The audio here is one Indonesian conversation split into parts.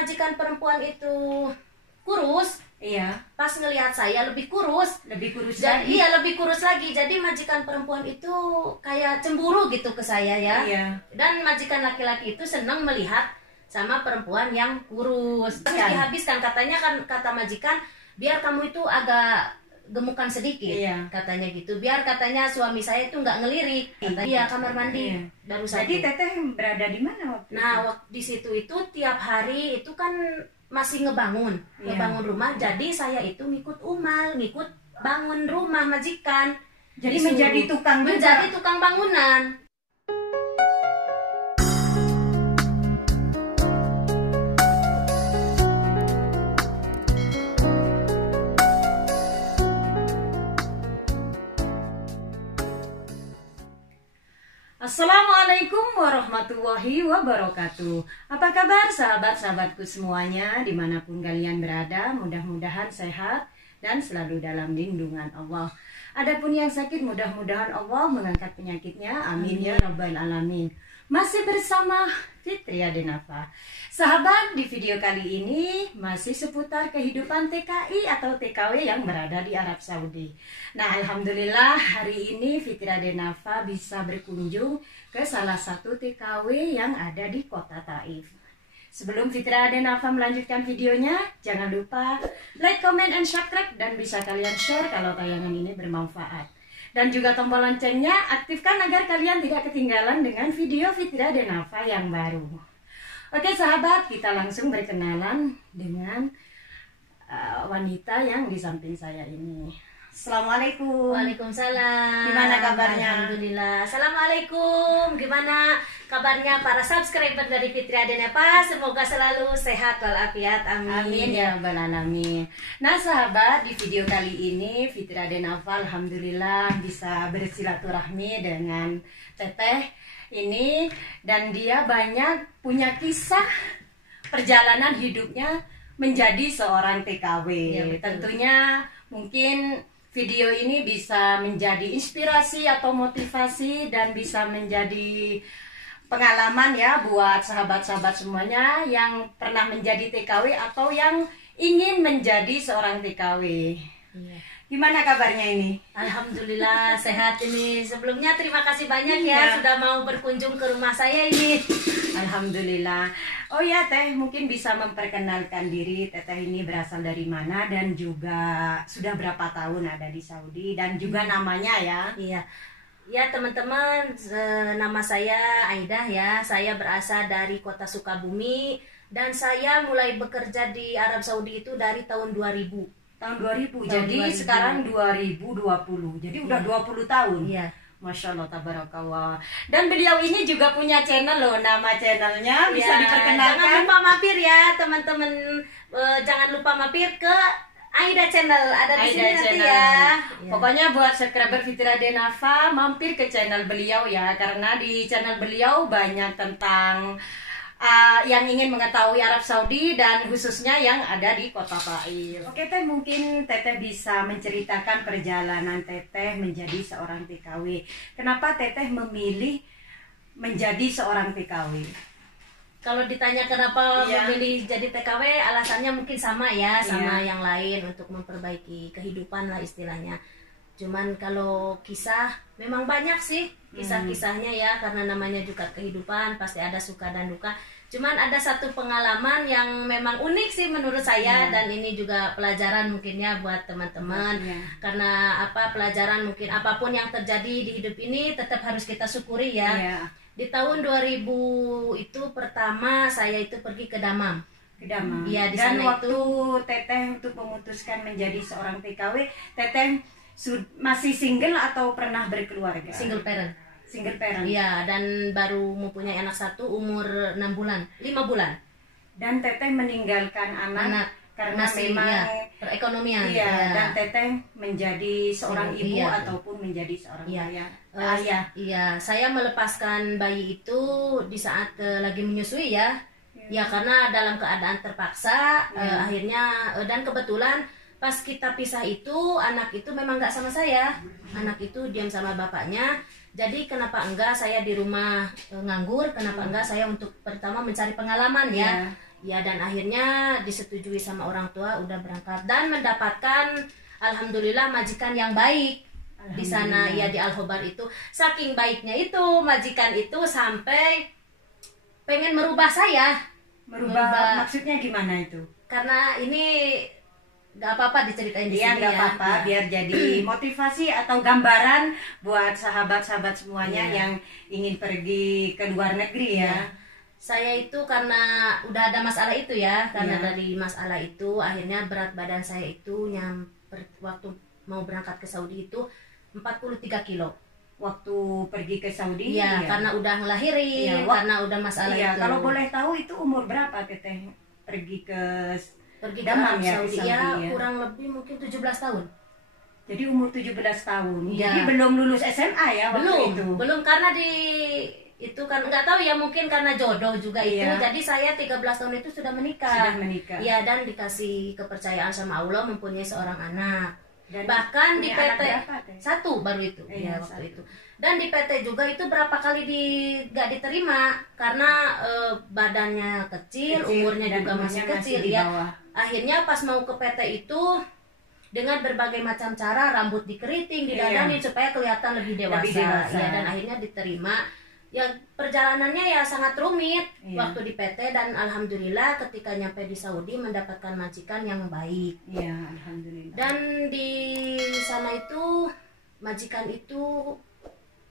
majikan perempuan itu kurus, Iya. pas ngelihat saya lebih kurus. Lebih kurus Jadi lagi. iya, lebih kurus lagi. Jadi majikan perempuan itu kayak cemburu gitu ke saya ya. Iya. Dan majikan laki-laki itu senang melihat sama perempuan yang kurus. Terus Kan. dihabiskan, katanya kan, kata majikan, biar kamu itu agak gemukan sedikit, Iya. katanya gitu. Biar katanya suami saya itu nggak ngelirik. Katanya, iya, kamar mandi Iya. baru satu. Jadi teteh berada di mana waktu Nah, itu? waktu di situ itu tiap hari itu kan masih ngebangun Iya. rumah. Jadi saya itu ngikut umal, ngikut bangun rumah majikan. Jadi Disuruh menjadi tukang juga? menjadi tukang bangunan. Assalamualaikum warahmatullahi wabarakatuh. Apa kabar sahabat-sahabatku semuanya dimanapun kalian berada? Mudah-mudahan sehat dan selalu dalam lindungan Allah. Adapun yang sakit mudah-mudahan Allah mengangkat penyakitnya. Amin ya rabbal alamin. Masih bersama Fitria Denafa. Sahabat, di video kali ini masih seputar kehidupan TKI atau TKW yang berada di Arab Saudi. Nah, alhamdulillah hari ini Fitria Denafa bisa berkunjung ke salah satu TKW yang ada di kota Taif. Sebelum Fitria Denafa melanjutkan videonya, jangan lupa like, comment, and subscribe, dan bisa kalian share kalau tayangan ini bermanfaat. Dan juga tombol loncengnya aktifkan agar kalian tidak ketinggalan dengan video Fitria Denafa yang baru. Oke sahabat, kita langsung berkenalan dengan wanita yang di samping saya ini. Assalamualaikum. Waalaikumsalam. Gimana kabarnya? Alhamdulillah. Assalamualaikum. Gimana kabarnya para subscriber dari Fitria Denafa? Semoga selalu sehat walafiat. Amin. Amin ya rabbal alamin. Nah sahabat, di video kali ini Fitria Denafa alhamdulillah bisa bersilaturahmi dengan teteh ini, dan dia banyak punya kisah perjalanan hidupnya menjadi seorang TKW. Ya, betul. Tentunya mungkin video ini bisa menjadi inspirasi atau motivasi dan bisa menjadi pengalaman ya buat sahabat-sahabat semuanya yang pernah menjadi TKW atau yang ingin menjadi seorang TKW. Iya. Gimana kabarnya ini? Alhamdulillah sehat ini. Sebelumnya terima kasih banyak Iya. ya sudah mau berkunjung ke rumah saya ini. Alhamdulillah. Oh ya Teh, mungkin bisa memperkenalkan diri. Teteh ini berasal dari mana dan juga sudah berapa tahun ada di Saudi dan juga namanya ya. Iya. Ya teman-teman, nama saya Aidah ya. Saya berasal dari kota Sukabumi dan saya mulai bekerja di Arab Saudi itu dari tahun 2000. Tahun 2000. Tahun Jadi 2000. sekarang 2020. Jadi udah 20 tahun. Iya. Masya Allah, tabarakallah. Dan beliau ini juga punya channel loh. Nama channelnya bisa Ya, diperkenalkan. jangan lupa mampir ya teman-teman. Jangan lupa mampir ke Aida Channel, ada di sini nanti ya. Pokoknya buat subscriber Fitria Denafa mampir ke channel beliau ya, karena di channel beliau banyak tentang yang ingin mengetahui Arab Saudi dan khususnya yang ada di kota Taif. Oke Teh, mungkin Teteh bisa menceritakan perjalanan Teteh menjadi seorang TKW. Kenapa Teteh memilih menjadi seorang TKW? Kalau ditanya kenapa Iya. memilih jadi TKW, alasannya mungkin sama ya, sama Iya. yang lain untuk memperbaiki kehidupan lah istilahnya. Cuman kalau kisah, memang banyak sih kisah-kisahnya ya, karena namanya juga kehidupan, pasti ada suka dan duka. Cuman ada satu pengalaman yang memang unik sih menurut saya, Iya. dan ini juga pelajaran mungkin ya buat teman-teman. Iya. Karena apa, pelajaran mungkin apapun yang terjadi di hidup ini tetap harus kita syukuri ya. Iya. Di tahun 2000 itu pertama saya itu pergi ke Damam. Kedamang. Iya, di Dan sana waktu Teteh untuk memutuskan menjadi seorang TKW, Teteh masih single atau pernah berkeluarga? Single parent. Single parent. Iya, dan baru mempunyai anak satu umur 6 bulan, 5 bulan. Dan Teteh meninggalkan anak karena masih, memang ya, perekonomian. iya, ya. dan Teteh menjadi seorang ibu Iya. ataupun menjadi seorang Iya. ayah. Ayah. Iya, saya melepaskan bayi itu di saat lagi menyusui ya. Ya karena dalam keadaan terpaksa Iya. akhirnya dan kebetulan pas kita pisah itu anak itu memang nggak sama saya. Anak itu diam sama bapaknya. Jadi kenapa enggak saya di rumah nganggur? Kenapa enggak saya untuk pertama mencari pengalaman ya? Iya. Ya, dan akhirnya disetujui sama orang tua, udah berangkat dan mendapatkan alhamdulillah majikan yang baik di sana ya, di Al Khobar itu. Saking baiknya itu majikan itu sampai pengen merubah saya. Merubah maksudnya gimana itu? Karena ini nggak apa-apa diceritain di Iya, sini nggak ya. apa-apa, Ya. biar jadi motivasi atau gambaran buat sahabat-sahabat semuanya Iya. yang ingin pergi ke luar negeri ya. Saya itu karena udah ada masalah itu ya, karena Iya. dari masalah itu akhirnya berat badan saya itu waktu mau berangkat ke Saudi itu 43 kilo. Waktu pergi ke Saudi Iya, ya. karena udah ngelahirin, Iya, karena udah masalah Iya, itu. kalau boleh tahu itu umur berapa Teteh pergi ke Pergi ke Damam Arab ya, ke Saudi Saudi ya, ya? kurang lebih mungkin 17 tahun. Jadi umur 17 tahun. Iya. Jadi belum lulus SMA ya waktu itu. Belum karena itu kan nggak tahu ya, mungkin karena jodoh juga itu. Iya. Jadi saya 13 tahun itu sudah menikah. Sudah menikah. Iya, dan dikasih kepercayaan sama Allah mempunyai seorang anak. Dan Bahkan di punya anak PT berapa, Teh? satu baru itu, Iya, ya, waktu satu. itu. Dan di PT juga itu berapa kali nggak diterima karena badannya kecil, umurnya dan juga masih umurnya kecil di ya. bawah. Akhirnya pas mau ke PT itu dengan berbagai macam cara, rambut dikeriting, didadamin supaya kelihatan lebih dewasa. Lebih dewasa. Ya, dan akhirnya diterima. Ya, perjalanannya ya sangat rumit waktu di PT, dan alhamdulillah ketika nyampe di Saudi mendapatkan majikan yang baik. Iya, alhamdulillah. Dan di sana itu majikan itu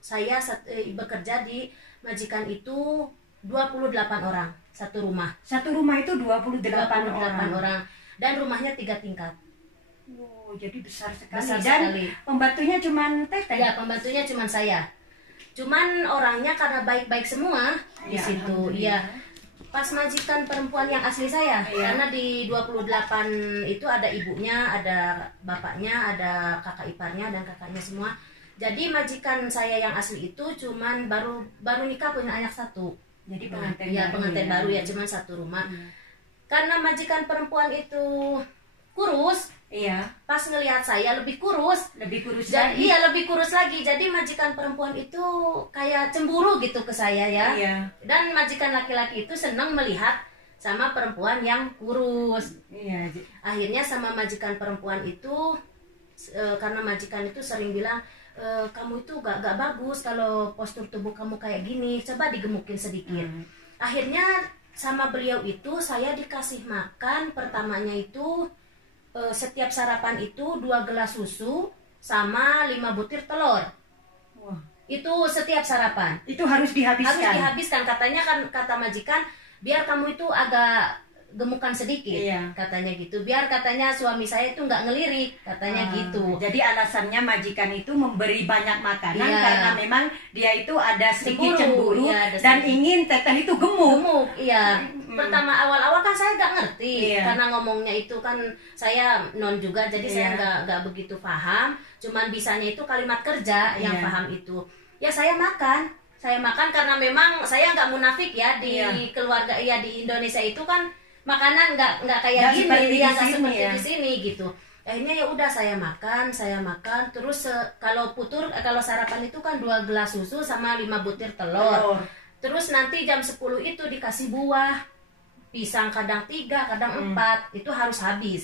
saya bekerja di majikan itu 28 orang satu rumah. Satu rumah itu 28 orang. Dan rumahnya 3 tingkat. Oh, jadi besar sekali. Besar Dan sekali. pembantunya cuman Teteh. Ya, pembantunya cuma saya. Cuman orangnya karena baik-baik semua di Ya, situ. alhamdulillah. Iya. Pas majikan perempuan yang asli saya, Iya. karena di 28 itu ada ibunya, ada bapaknya, ada kakak iparnya dan kakaknya semua. Jadi majikan saya yang asli itu cuman baru nikah, punya anak satu. Jadi pengantin Ya, baru pengantin ya. baru ya, cuman satu rumah. Iya. Karena majikan perempuan itu kurus, Iya, pas ngelihat saya lebih kurus. lebih kurus Jadi lagi. iya, lebih kurus lagi. Jadi majikan perempuan itu kayak cemburu gitu ke saya ya. Iya. Dan majikan laki-laki itu senang melihat sama perempuan yang kurus. Iya. Akhirnya sama majikan perempuan itu karena majikan itu sering bilang, kamu itu gak bagus kalau postur tubuh kamu kayak gini, coba digemukin sedikit. Akhirnya sama beliau itu saya dikasih makan pertamanya itu setiap sarapan itu 2 gelas susu sama 5 butir telur. Wah, Itu setiap sarapan. itu harus dihabiskan. Harus dihabiskan, katanya kan, kata majikan, biar kamu itu agak gemukan sedikit. Iya. Katanya gitu. Biar katanya suami saya itu nggak ngelirik, katanya gitu. Jadi alasannya majikan itu memberi banyak makanan Iya. karena memang dia itu ada sedikit Cemburu, cemburu iya, ada dan sedikit. ingin Teteh itu gemuk. Gemuk, iya. Pertama awal-awal kan saya nggak ngerti, Iya. karena ngomongnya itu kan saya non juga, jadi saya Iya. nggak begitu paham. Cuman bisanya itu kalimat kerja yang Iya. paham itu. Ya saya makan karena memang saya nggak munafik ya di Iya. keluarga ya, di Indonesia itu kan makanan nggak kayak Nggak gini, seperti ya di nggak sini, seperti ya. di sini gitu. Akhirnya ya udah saya makan terus kalau sarapan itu kan 2 gelas susu sama 5 butir telur. Terus nanti jam 10 itu dikasih buah, pisang kadang 3, kadang 4, itu harus habis.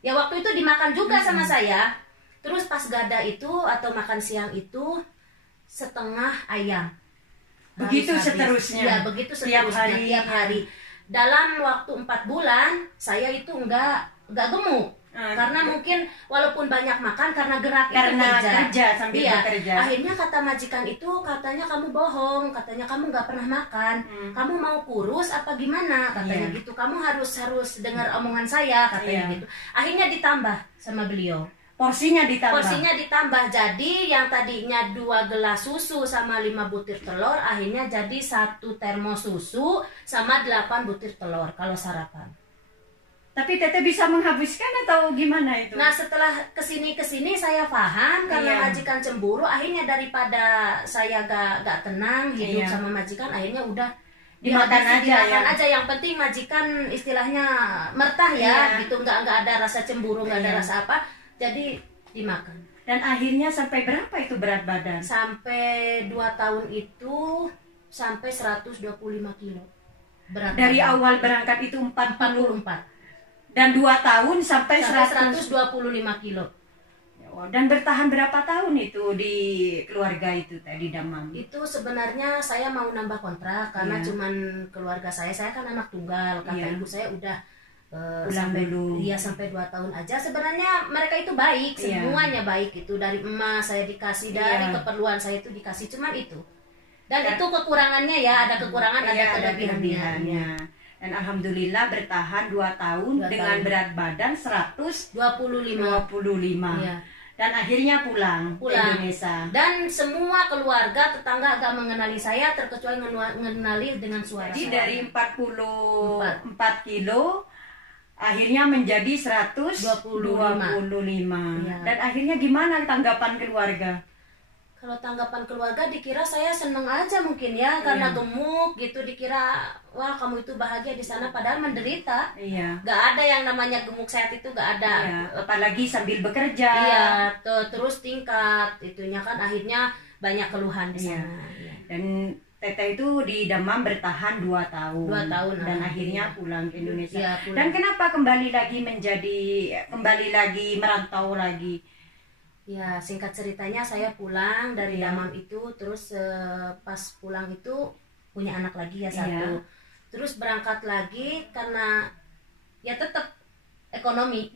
Ya waktu itu dimakan juga sama saya. Terus pas gada itu atau makan siang itu setengah ayam. Begitu Harus habis. seterusnya. Iya, begitu Tiap seterusnya hari. tiap hari. Dalam waktu 4 bulan saya itu enggak gemuk. Karena mungkin walaupun banyak makan karena gerak Karena itu kerja sambil iya. bekerja. Akhirnya kata majikan itu, katanya kamu bohong, katanya kamu nggak pernah makan, kamu mau kurus apa gimana, katanya Iya. gitu. Kamu harus dengar omongan saya, katanya Iya. gitu. Akhirnya ditambah sama beliau. Porsinya ditambah. Porsinya ditambah, jadi yang tadinya 2 gelas susu sama 5 butir telur, akhirnya jadi 1 termos susu sama 8 butir telur kalau sarapan. Tapi Teteh bisa menghabiskan atau gimana itu? Nah setelah kesini saya paham karena Iya. majikan cemburu, akhirnya daripada saya gak tenang hidup Iya. sama majikan, akhirnya udah Dimakan aja dimakan ya. aja. Yang penting majikan istilahnya mertah ya, Iya. gitu, nggak ada rasa cemburu, nggak ada Iya. rasa apa, jadi dimakan. Dan akhirnya sampai berapa itu berat badan? Sampai 2 tahun itu sampai 125 kilo. Berat Dari badan. awal berangkat itu 40 44 dan 2 tahun sampai sampai 100. 125 kilo. Oh, dan bertahan berapa tahun itu di keluarga itu tadi Damam? Itu sebenarnya saya mau nambah kontrak karena Iya. cuman keluarga saya kan anak tunggal, kata Iya. ibu saya udah Pulang sampai dulu. iya sampai 2 tahun aja. Sebenarnya mereka itu baik, Iya. semuanya baik, itu dari emas saya dikasih, dari Iya. keperluan saya itu dikasih, cuman itu. Dan Dan- itu kekurangannya ya, ada kekurangan, Iya, ada kelebihannya. Dan alhamdulillah bertahan 2 tahun 2 dengan tahun. berat badan 125. 25. Iya. Dan akhirnya pulang ke Pulang. Indonesia. Dan semua keluarga tetangga agak mengenali saya terkecuali mengenali dengan suara Jadi saya. dari 44 kilo akhirnya menjadi 125. Iya. Dan akhirnya gimana tanggapan keluarga? Kalau tanggapan keluarga dikira saya seneng aja mungkin ya, karena Iya. gemuk gitu, dikira wah kamu itu bahagia di sana, padahal menderita. Iya. Gak ada yang namanya gemuk sehat itu, gak ada. Iya, apalagi sambil bekerja. Iya, terus tingkat itunya kan akhirnya banyak keluhan di Iya. sana. Iya. Dan Teteh itu di Damam bertahan 2 tahun. 2 tahun, Dan ah, akhirnya iya. pulang ke Indonesia. Iya, pulang. Dan kenapa kembali lagi merantau lagi? Ya, singkat ceritanya saya pulang dari Iya. Damam itu, terus pas pulang itu punya anak lagi ya satu. Iya. Terus berangkat lagi karena ya tetap ekonomi.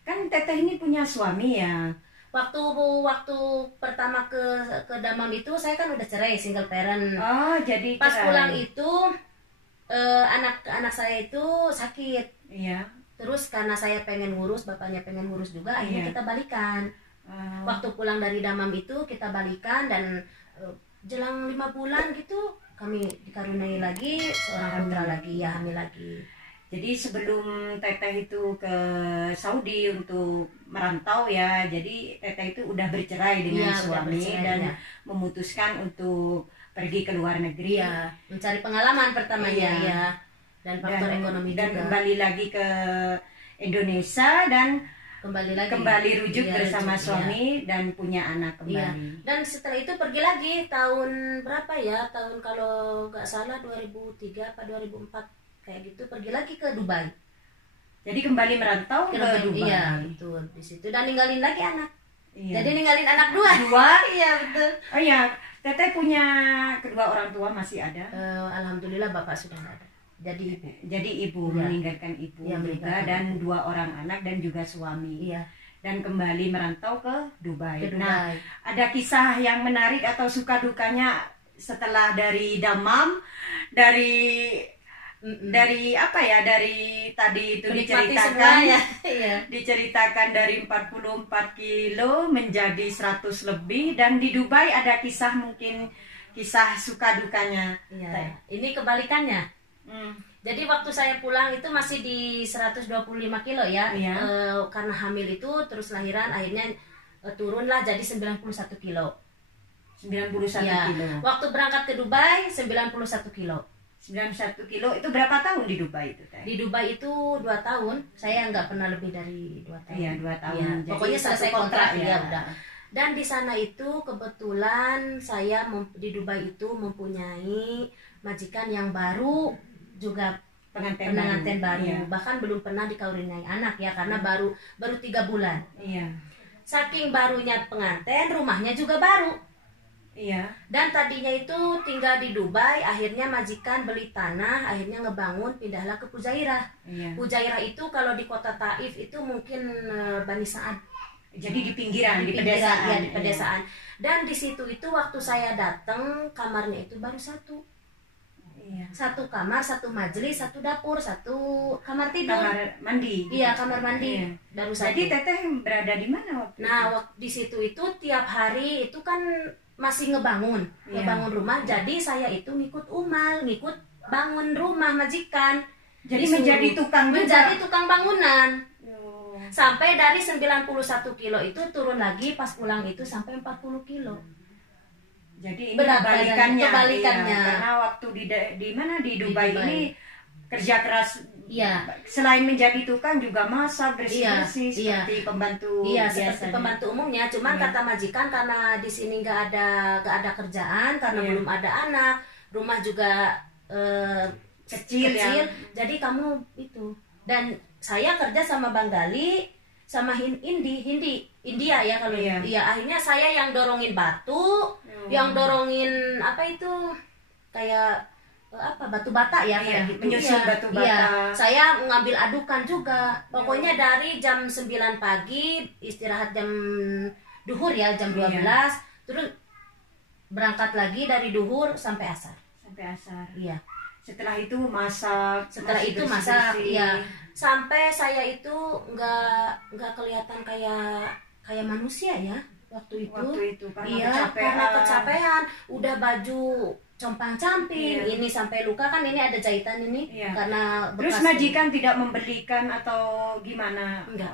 Kan Teteh ini punya suami ya. Waktu pertama ke Damam itu saya kan udah cerai, single parent. Oh, jadi Pas cerai. pulang itu anak saya itu sakit. Iya. Terus karena saya pengen ngurus, bapaknya pengen ngurus juga, akhirnya Iya. kita balikan. Waktu pulang dari Damam itu kita balikan, dan jelang 5 bulan gitu kami dikaruniai lagi seorang putra lagi, ya hamil lagi. Jadi sebelum Teteh itu ke Saudi untuk merantau ya, jadi Teteh itu udah bercerai dengan Iya, udah suami bercerai, dan ya. memutuskan untuk pergi ke luar negeri. Iya, mencari pengalaman pertamanya Iya. ya, dan faktor ekonomi dan juga. kembali lagi ke Indonesia dan kembali rujuk Iya, bersama rujuk, suami dan punya anak iya. kembali. Dan setelah itu pergi lagi tahun berapa ya? Tahun kalau nggak salah 2003 apa 2004 kayak gitu, pergi lagi ke Dubai. Jadi kembali merantau ke Dubai. Iya, betul, di situ, dan ninggalin lagi anak. Iya. Jadi ninggalin anak dua. Iya, betul. Oh iya, Teteh punya kedua orang tua masih ada. Alhamdulillah bapak sudah nggak ada. Jadi ibu. Jadi ibu Iya. meninggalkan ibu Iya, juga meninggalkan dan ibu. 2 orang anak dan juga suami. Iya. Dan kembali merantau ke Dubai. Ke Nah, Dubai. ada kisah yang menarik atau suka dukanya setelah dari Damam, dari apa ya, dari tadi itu Menikmati diceritakan semua ya. Iya. diceritakan dari 44 kilo menjadi 100 lebih, dan di Dubai ada kisah, mungkin kisah suka dukanya. Iya. Ini kebalikannya. Hmm. Jadi waktu saya pulang itu masih di 125 kilo ya. Iya. Karena hamil itu terus lahiran, akhirnya turunlah jadi 91 kilo. 91 Iya. kilo. Waktu berangkat ke Dubai 91 kilo. 91 kilo itu berapa tahun di Dubai itu, Teh? Di Dubai itu 2 tahun. Saya nggak pernah lebih dari 2 tahun. Iya, 2 tahun. Iya. Jadi Pokoknya satu selesai kontrak ya. ya udah. Dan di sana itu kebetulan saya di Dubai itu mempunyai majikan yang baru, juga Pengantin baru. Iya. Bahkan belum pernah dikawinai anak ya, karena baru 3 bulan. Iya. Saking barunya pengantin, rumahnya juga baru. Iya. Dan tadinya itu tinggal di Dubai, akhirnya majikan beli tanah, akhirnya ngebangun, pindahlah ke Pujairah. Iya. Pujairah itu kalau di kota Taif itu mungkin Bani Sa'ad. Jadi di pinggiran, di pinggiran, pedesaan. ya, di pedesaan. Dan di situ itu waktu saya datang, kamarnya itu baru satu. Iya. Satu kamar, satu majelis, satu dapur, satu kamar tidur. Kamar mandi. Iya, kamar mandi. Iya. Baru satu. Jadi Teteh berada di mana waktu itu? Nah, di situ itu tiap hari itu kan masih ngebangun Iya. rumah. Jadi saya itu ngikut ngikut bangun rumah majikan. Jadi Disuruh menjadi tukang juga? menjadi tukang bangunan. Oh. Sampai dari 91 kilo itu turun lagi, pas pulang itu sampai 40 kilo. Jadi ini Berat kebalikannya. kebalikannya. Iya. Karena waktu di mana di Dubai Dubai. ini kerja keras. Iya. Selain menjadi tukang juga masak, bersih-bersih Iya, seperti pembantu Iya, biasanya. seperti pembantu umumnya. Cuman Iya. kata majikan karena di sini nggak ada kerjaan, karena Iya. belum ada anak, rumah juga kecil ya. Jadi kamu itu. Dan saya kerja sama Bang Gali sama India ya kalau Iya. iya, akhirnya saya yang dorongin batu, yang dorongin apa itu kayak apa batu bata ya, Iya, kayak gitu. menyusun Iya, batu bata. iya. Saya ngambil adukan juga. Pokoknya dari jam 9 pagi istirahat jam duhur ya, jam 12, terus berangkat lagi dari duhur sampai asar. Sampai asar. Iya. Setelah itu masak. Setelah masih itu bersih-bersih. masak, iya. Sampai saya itu nggak kelihatan kayak manusia ya waktu itu. Waktu itu karena Iya, kecapean. karena kecapean. Udah baju compang-camping, Iya. ini sampai luka kan, ini ada jahitan ini Iya. karena Terus bekas. majikan tidak membelikan atau gimana? Enggak.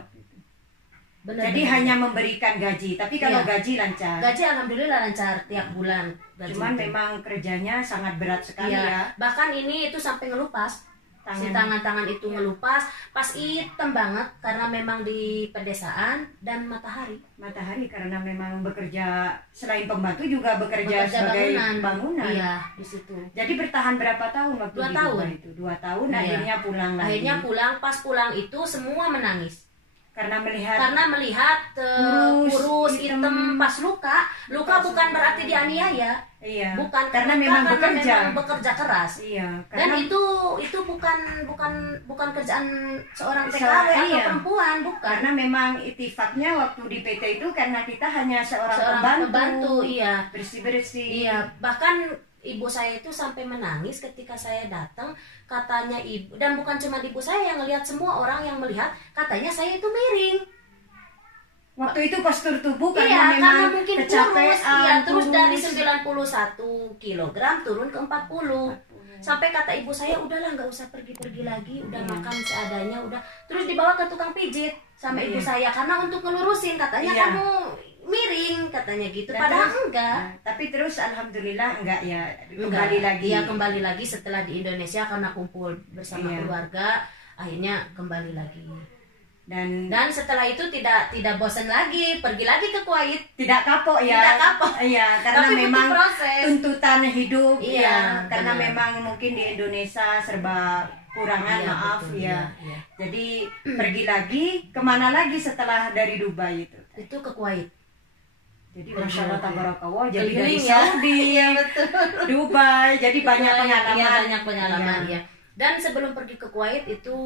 Bener, Jadi bener. hanya memberikan gaji, tapi kalau Iya. gaji lancar. Gaji alhamdulillah lancar tiap bulan. Gaji Cuman itu. memang kerjanya sangat berat sekali Iya. ya. Bahkan ini itu sampai ngelupas. Si Tangan. tangan-tangan itu ngelupas, pas hitam banget karena memang di pedesaan dan matahari. Matahari karena memang bekerja selain pembantu juga bekerja sebagai bangunan. Iya, di situ. Jadi bertahan berapa tahun waktu 2 di tahun. Dubai itu? 2 tahun Iya. akhirnya pulang lagi. Akhirnya pulang, pas pulang itu semua menangis. Karena melihat Karena melihat kurus, hitam. hitam, pas luka. Luka bukan berarti dianiaya. iya. Bukan Karena luka memang karena bekerja. memang bekerja keras. Iya, Dan karena itu bukan kerjaan seorang TKW Seorang- atau iya. perempuan, bukan. karena memang itifaknya waktu di PT itu karena kita hanya seorang Seorang pembantu. pembantu, iya. Bersih-bersih. Iya, bahkan ibu saya itu sampai menangis ketika saya datang. Katanya ibu, dan bukan cuma ibu saya yang ngelihat, semua orang yang melihat katanya saya itu miring. Waktu itu postur tubuh karena Iya, memang karena mungkin kecapean. kurus. Iya, terus dari kurus. 91 kilogram turun ke 40. Sampai kata ibu saya, udahlah nggak usah pergi-pergi lagi, udah makan seadanya, udah. Terus dibawa ke tukang pijit sama ibu saya karena untuk ngelurusin, katanya Iya. kamu miring, katanya gitu. Dan Padahal terus- enggak. Nah, tapi terus alhamdulillah enggak ya, Enggak. kembali lagi. Iya, kembali lagi setelah di Indonesia karena kumpul bersama Iya. keluarga, akhirnya kembali lagi. Dan Dan setelah itu tidak bosan lagi, pergi lagi ke Kuwait. tidak kapok ya. Tidak kapok. Iya, karena Tapi butuh memang proses. tuntutan hidup Iya, ya. Karena benar. memang mungkin di Indonesia serba kurangan, Iya, maaf betul, ya. iya. Jadi pergi lagi, kemana lagi setelah dari Dubai itu? Itu ke Kuwait. Jadi Pergi Masya Allah lagi. tabarakallah, jadi dari Keliling ya. Saudi, Iya, betul. Dubai, jadi banyak Iya, pengalaman. iya, banyak pengalaman Iya. ya. Dan sebelum pergi ke Kuwait itu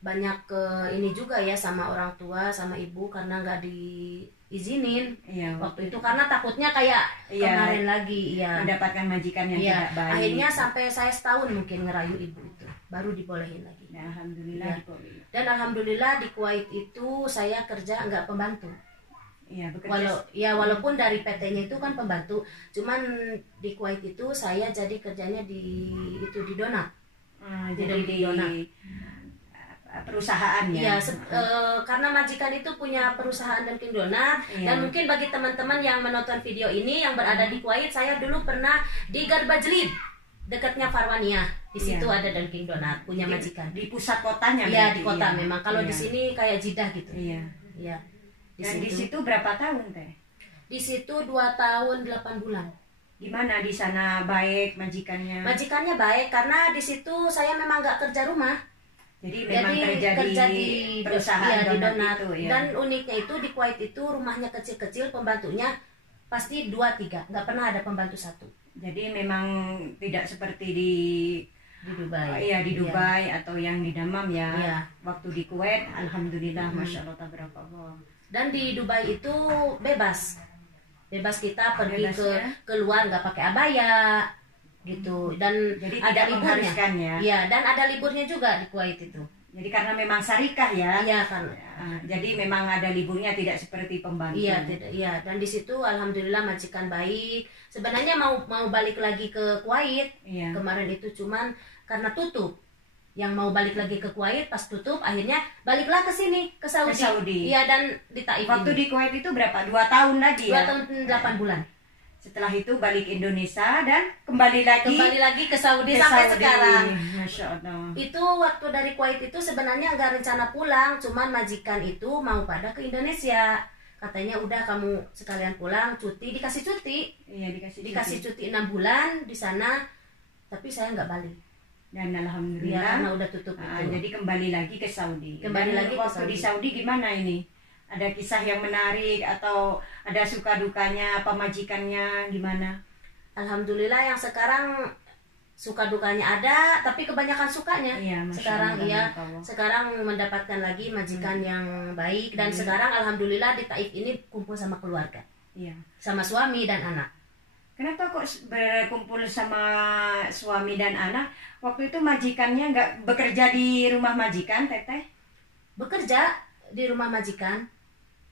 banyak ke ini juga ya sama orang tua sama ibu karena nggak diizinin Iya, waktu itu karena takutnya kayak Iya. kemarin lagi ya. mendapatkan majikan yang Iya, tidak baik. akhirnya sampai saya setahun mungkin ngerayu ibu itu, baru dibolehin lagi. Nah, alhamdulillah Iya. dibolehin. Dan alhamdulillah di Kuwait itu saya kerja nggak pembantu. Iya, bekerja. Walaupun dari PT-nya itu kan pembantu, cuman di Kuwait itu saya jadi kerjanya di donat. Jadi di donat. perusahaan ya. Iya, karena majikan itu punya perusahaan Dunkin Donat. Iya. Dan mungkin bagi teman-teman yang menonton video ini yang berada di Kuwait, saya dulu pernah di Garbajlid, dekatnya Farwania. Di situ Iya. ada Dunkin Donat punya majikan. Di pusat kotanya. Iya, berarti, di kota iya. memang. Kalau di Iya. sini kayak Jeddah gitu. Iya. Iya. Dan di situ berapa tahun teh? Di situ 2 tahun 8 bulan. Gimana di sana, baik majikannya? Majikannya baik karena di situ saya memang nggak kerja rumah. Jadi memang kerja di perusahaan iya, di donat donat. itu ya. Dan uniknya itu di Kuwait itu rumahnya kecil-kecil, pembantunya pasti 2-3, nggak pernah ada pembantu 1 Jadi memang tidak seperti di Dubai. Iya di Dubai atau yang di Dammam ya. Iya. Waktu di Kuwait, alhamdulillah, masya Allah, tabarakallah. Dan di Dubai itu bebas kita pergi Bebas, ke ya. keluar nggak pakai abaya gitu, dan Jadi ada tidak liburnya. mengharuskan ya. Iya, dan ada liburnya juga di Kuwait itu. Jadi karena memang syarikah ya. Iya kan. Jadi memang ada liburnya, tidak seperti pembantu. Iya, tidak, iya. Dan di situ alhamdulillah majikan baik. Sebenarnya mau balik lagi ke Kuwait. Iya. Kemarin itu cuman karena tutup. Yang mau balik lagi ke Kuwait pas tutup, akhirnya baliklah ke sini, ke Saudi. Ke Saudi. Iya, dan di Taif. Waktu ini. di Kuwait itu berapa? 2 tahun lagi 2 ya? tahun 8 bulan. Setelah itu balik Indonesia dan kembali lagi ke Saudi ke sampai Saudi. sekarang. Masya Allah. Itu waktu dari Kuwait itu sebenarnya nggak rencana pulang, cuman majikan itu mau pada ke Indonesia. Katanya udah kamu sekalian pulang, cuti, dikasih cuti. Iya, dikasih Dikasih cuti 6 bulan di sana. tapi saya nggak balik. Dan Ya, alhamdulillah karena udah tutup itu. jadi kembali lagi ke Saudi. Kembali Dan lagi ke waktu Saudi. di Saudi gimana ini? Ada kisah yang menarik atau ada suka dukanya, apa majikannya gimana? Alhamdulillah yang sekarang suka dukanya ada, tapi kebanyakan sukanya. Iya, Masya Sekarang Allah, iya, tabarakallah. sekarang mendapatkan lagi majikan yang baik, dan sekarang alhamdulillah di Taif ini kumpul sama keluarga, Iya. sama suami dan anak. Kenapa kok berkumpul sama suami dan anak? Waktu itu majikannya nggak bekerja di rumah majikan, Teteh? Bekerja di rumah majikan.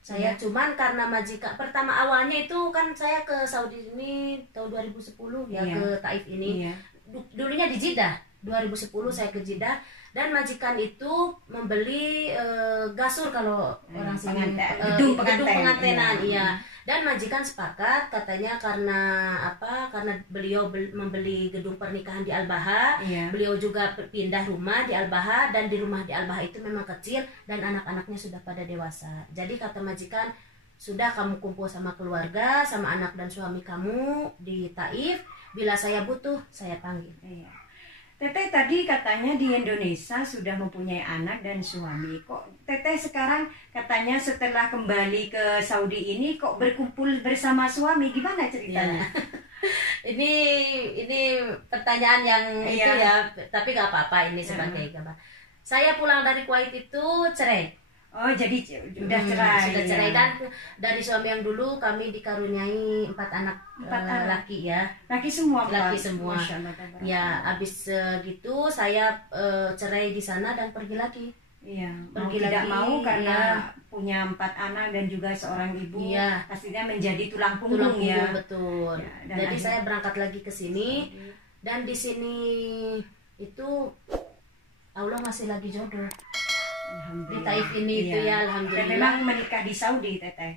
Saya cuman karena majikan pertama awalnya itu kan saya ke Saudi ini tahun 2010 ya, Iya. ke Taif ini. Iya. Dulunya di Jeddah. 2010 saya ke Jeddah, dan majikan itu membeli gasur kalau orang sini, gedung pengantenan, iya. iya. Dan majikan sepakat katanya karena apa? Karena beliau membeli gedung pernikahan di Al-Baha, Iya. beliau juga pindah rumah di Al-Baha, dan di rumah di Al-Baha itu memang kecil dan anak-anaknya sudah pada dewasa. Jadi kata majikan, sudah kamu kumpul sama keluarga, sama anak dan suami kamu di Taif, bila saya butuh saya panggil. Iya. Teteh tadi katanya di Indonesia sudah mempunyai anak dan suami. Kok Teteh sekarang katanya setelah kembali ke Saudi ini kok berkumpul bersama suami? Gimana ceritanya? Ini pertanyaan yang itu ya, tapi gak apa-apa ini sebagai gambar. Saya pulang dari Kuwait itu cerai. Oh, jadi udah cerai. Sudah cerai, ya. dan dari suami yang dulu kami dikaruniai 4 anak, laki ya. Laki semua, Laki Pak? semua. Masya Allah, tabarakallah. Ya, habis gitu saya cerai di sana dan pergi lagi. Iya, mau Pergi tidak lagi, mau karena iya. punya 4 anak dan juga seorang ibu, Iya. pastinya menjadi tulang Tulang punggung ya. betul. Ya, dan Jadi akhirnya- saya berangkat lagi ke sini, dan di sini itu Allah masih lagi jodoh. Di Taif ini itu ya, alhamdulillah. Dan memang menikah di Saudi, Teteh.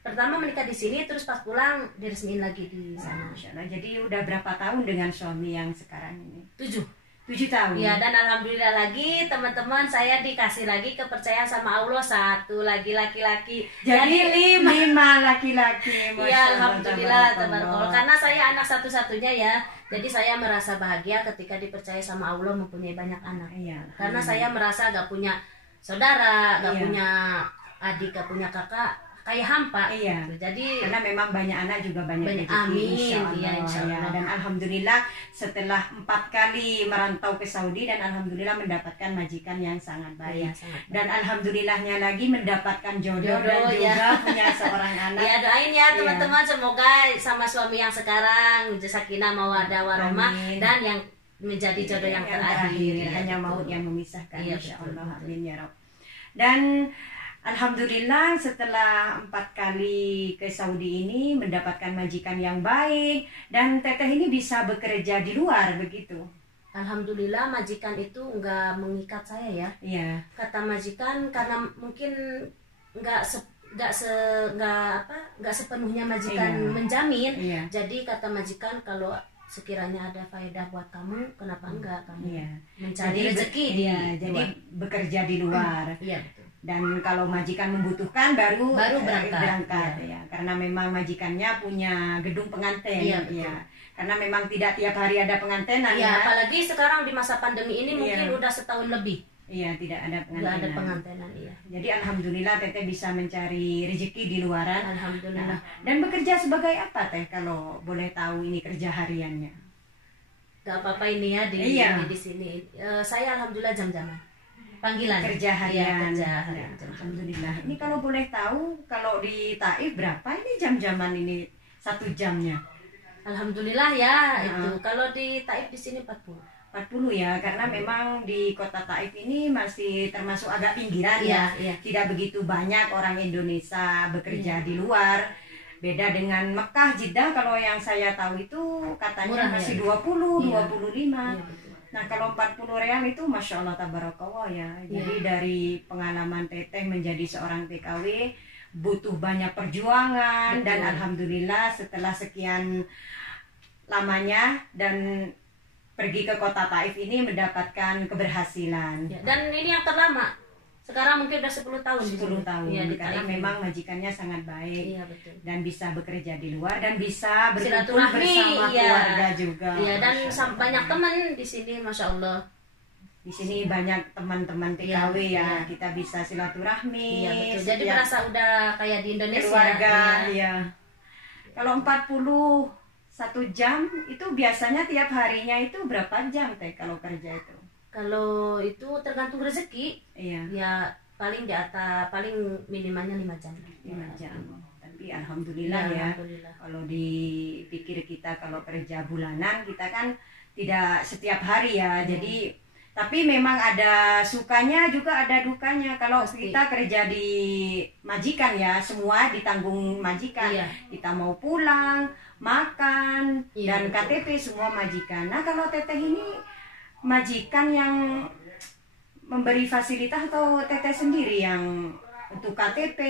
Pertama menikah di sini, terus pas pulang diresmiin lagi di sana. Masya Allah. Jadi udah berapa tahun dengan suami yang sekarang ini? 7. 7 tahun. Ya, dan alhamdulillah lagi teman-teman, saya dikasih lagi kepercayaan sama Allah, 1 lagi laki-laki. Jadi 5 laki-laki. Masya Iya, Allah, alhamdulillah tabarakallah. tabarakallah. Karena saya anak satu-satunya ya. Jadi saya merasa bahagia ketika dipercaya sama Allah mempunyai banyak anak. Iya. Karena saya merasa gak punya saudara, gak Iya. punya adik, gak punya kakak, kayak hampa. Iya. Gitu. Jadi Karena memang banyak anak juga banyak rezeki, amin, insya Allah, iya, insya Allah. ya. Dan alhamdulillah setelah 4 kali merantau ke Saudi dan alhamdulillah mendapatkan majikan yang sangat baik. Iya, sangat baik. Dan alhamdulillahnya lagi mendapatkan jodoh dan Jodoh, juga ya. punya seorang anak. ya doain ya teman-teman, semoga sama suami yang sekarang sakinah mawaddah warahmah, Amin. dan yang menjadi jodoh yang terakhir. Ya, hanya betul. maut yang memisahkan, Iya, insya betul, Allah. betul. Amin ya Rabb. Dan alhamdulillah setelah 4 kali ke Saudi ini mendapatkan majikan yang baik, dan Teteh ini bisa bekerja di luar begitu. Alhamdulillah majikan itu nggak mengikat saya ya. Iya. Kata majikan karena mungkin nggak sepenuhnya majikan Iya. menjamin. Iya. Jadi kata majikan, kalau sekiranya ada faedah buat kamu, kenapa enggak kamu Iya. mencari Jadi rezeki di iya, jadi luar. bekerja di luar. Iya betul. Dan kalau majikan membutuhkan baru berangkat. ya. Karena memang majikannya punya gedung pengantin. Iya, betul. Ya. Karena memang tidak tiap hari ada pengantenan Iya, ya. apalagi sekarang di masa pandemi ini mungkin Iya. udah setahun lebih Iya, tidak ada nggak pengantenan. ada pengantenan. Iya, Jadi alhamdulillah Teteh bisa mencari rezeki di luaran. alhamdulillah. Dan bekerja sebagai apa Teh kalau boleh tahu ini kerja hariannya? Gak apa-apa ini ya Iya. di sini. Saya alhamdulillah jam-jaman. Panggilan. Kerja harian. Iya, kerja Ya, harian. jam-jaman. alhamdulillah. Ini kalau boleh tahu kalau di Taif berapa ini jam-jaman ini 1 jamnya? Alhamdulillah ya, Nah. itu. Kalau di Taif di sini 40. 40 ya, karena memang di kota Taif ini masih termasuk agak pinggiran ya. Iya. Tidak begitu banyak orang Indonesia bekerja di luar. Beda dengan Mekah, Jeddah, kalau yang saya tahu itu katanya Murah, masih ya? 20, Iya. 25. Iya, betul. Nah kalau 40 real itu Masya Allah tabarakallah ya. Jadi dari pengalaman Teteh menjadi seorang TKW butuh banyak perjuangan. Betul. Dan alhamdulillah setelah sekian lamanya dan pergi ke kota Taif ini mendapatkan keberhasilan. Ya, dan ini yang terlama. Sekarang mungkin udah 10 tahun. 10 tahun. Iya, di Karena Taif. memang majikannya sangat baik. Iya, betul. Dan bisa bekerja di luar dan bisa berkumpul Silaturahmi, bersama iya. keluarga juga. Iya, dan Masya Allah. banyak teman di sini, Masya Allah. Di sini banyak teman-teman TKW Iya, ya, iya. kita bisa silaturahmi. Iya, betul. Jadi setiap merasa udah kayak di Indonesia. keluarga, Iya. ya. Kalau 41 jam itu biasanya tiap harinya itu berapa jam Teh kalau kerja itu? Kalau itu tergantung rezeki, Iya, ya paling di atas, paling minimalnya 5 jam. 5 jam. Tapi alhamdulillah ya. Alhamdulillah. Kalau dipikir kita kalau kerja bulanan kita kan tidak setiap hari ya. Jadi tapi memang ada sukanya juga ada dukanya. Kalau Pasti. kita kerja di majikan ya, semua ditanggung majikan. Iya. Kita mau pulang, makan, Iya, dan betul. KTP semua majikan. Nah, kalau Teteh ini majikan yang memberi fasilitas atau Teteh sendiri yang untuk KTP,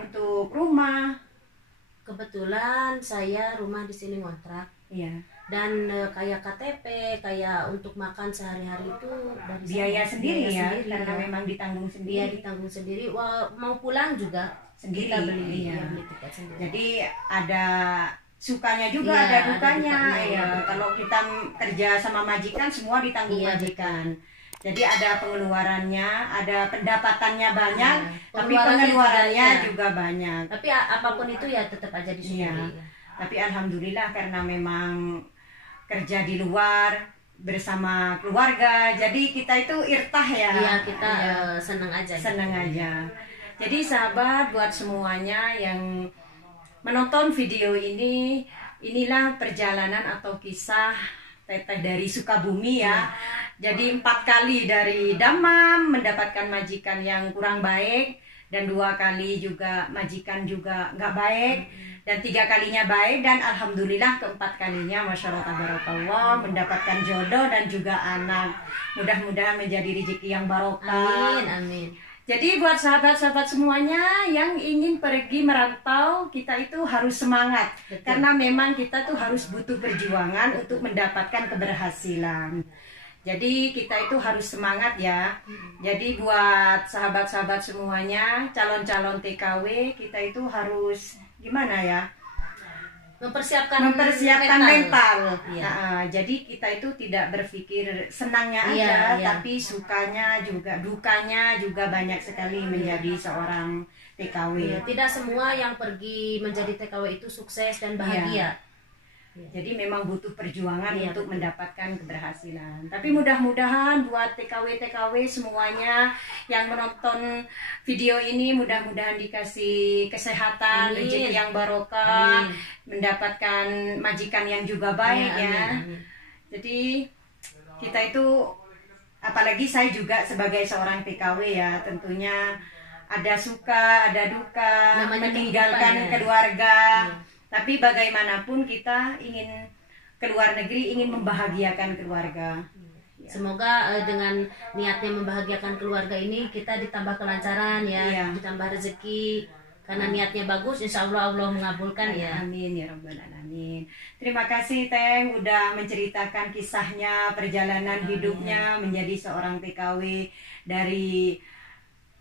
untuk rumah? Kebetulan saya rumah di sini ngontrak, Iya. dan kayak KTP, kayak untuk makan sehari-hari itu dari Biaya saya. sendiri Biaya ya, sendiri, karena ya. memang ditanggung Dia sendiri. ditanggung sendiri. Wah, mau pulang juga Sendiri, kita beli, iya. ya, beli tiket sendiri. Jadi ada sukanya juga, Iya, ada ada dukanya. dukanya, Ya, betul. kalau kita kerja sama majikan semua ditanggung Iya, majikan. Jadi ada pengeluarannya, ada pendapatannya banyak, Iya, tapi pengeluarannya pengeluarannya juga, iya. juga banyak. Tapi apapun itu ya tetap aja disyukuri. Iya. ya. Tapi alhamdulillah karena memang kerja di luar bersama keluarga, jadi kita itu irtah ya. Iya, kita Iya. senang aja. Senang aja. Jadi sahabat, buat semuanya yang menonton video ini, inilah perjalanan atau kisah Teteh dari Sukabumi ya. Jadi 4 kali dari Damam mendapatkan majikan yang kurang baik, dan 2 kali juga majikan juga nggak baik, dan 3 kalinya baik, dan alhamdulillah keempat kalinya Masya Allah tabarakallah mendapatkan jodoh dan juga anak. Mudah-mudahan menjadi rezeki yang barokah. Amin, amin. Jadi buat sahabat-sahabat semuanya yang ingin pergi merantau, kita itu harus semangat. Betul. Karena memang kita tuh harus butuh perjuangan untuk mendapatkan keberhasilan. Jadi kita itu harus semangat ya. Jadi buat sahabat-sahabat semuanya, calon-calon TKW, kita itu harus gimana ya? Mempersiapkan mental. Iya. Nah, jadi kita itu tidak berpikir senangnya aja, Iya, iya. tapi sukanya juga, dukanya juga banyak sekali menjadi seorang TKW. Iya, tidak semua yang pergi menjadi TKW itu sukses dan bahagia. Jadi memang butuh perjuangan Iya, untuk betul. mendapatkan keberhasilan. Tapi mudah-mudahan buat TKW-TKW semuanya yang menonton video ini, mudah-mudahan dikasih kesehatan, Amin. rezeki yang barokah, Amin. mendapatkan majikan yang juga baik Iya, ya. amin, amin. Jadi kita itu, apalagi saya juga sebagai seorang TKW ya, tentunya ada suka, ada duka, Namanya meninggalkan kehidupan, ya. keluarga. Iya. Tapi bagaimanapun kita ingin keluar negeri, ingin membahagiakan keluarga. Ya. Semoga dengan niatnya membahagiakan keluarga ini kita ditambah kelancaran ya, Iya. ditambah rezeki. Karena niatnya bagus, insya Allah Allah mengabulkan ya. Amin ya rabbal alamin. Terima kasih Teh udah menceritakan kisahnya, perjalanan hidupnya menjadi seorang TKW dari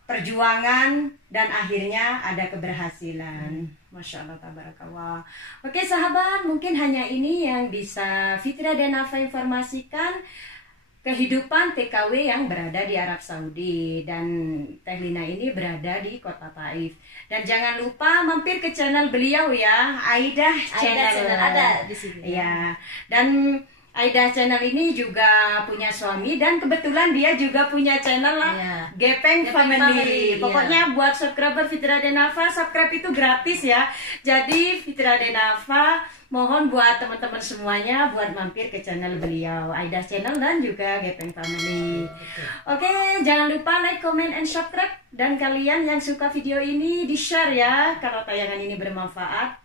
perjuangan dan akhirnya ada keberhasilan. Masya Allah tabarakallah. Oke sahabat, mungkin hanya ini yang bisa Fitria dan Nafa informasikan kehidupan TKW yang berada di Arab Saudi, dan Teh Lina ini berada di Kota Taif. Dan jangan lupa mampir ke channel beliau ya, Aidah Channel. Ada di sini. Ya, dan Aidah Channel ini juga punya suami, dan kebetulan dia juga punya channel lah, Iya. Gepeng Gepeng Family. Family, Pokoknya buat subscriber Fitria Denafa, subscribe itu gratis ya. Jadi Fitria Denafa mohon buat teman-teman semuanya buat mampir ke channel beliau, Aidah Channel dan juga Gepeng Family. Oke, jangan lupa like, comment, and subscribe. Dan kalian yang suka video ini di-share ya, kalau tayangan ini bermanfaat.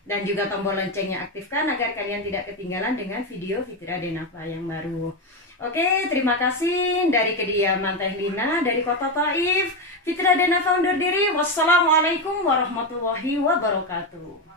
Dan juga tombol loncengnya aktifkan agar kalian tidak ketinggalan dengan video Fitria Denafa yang baru. Oke, terima kasih dari kediaman Teh Lina dari Kota Taif. Fitria Denafa undur diri. Wassalamualaikum warahmatullahi wabarakatuh.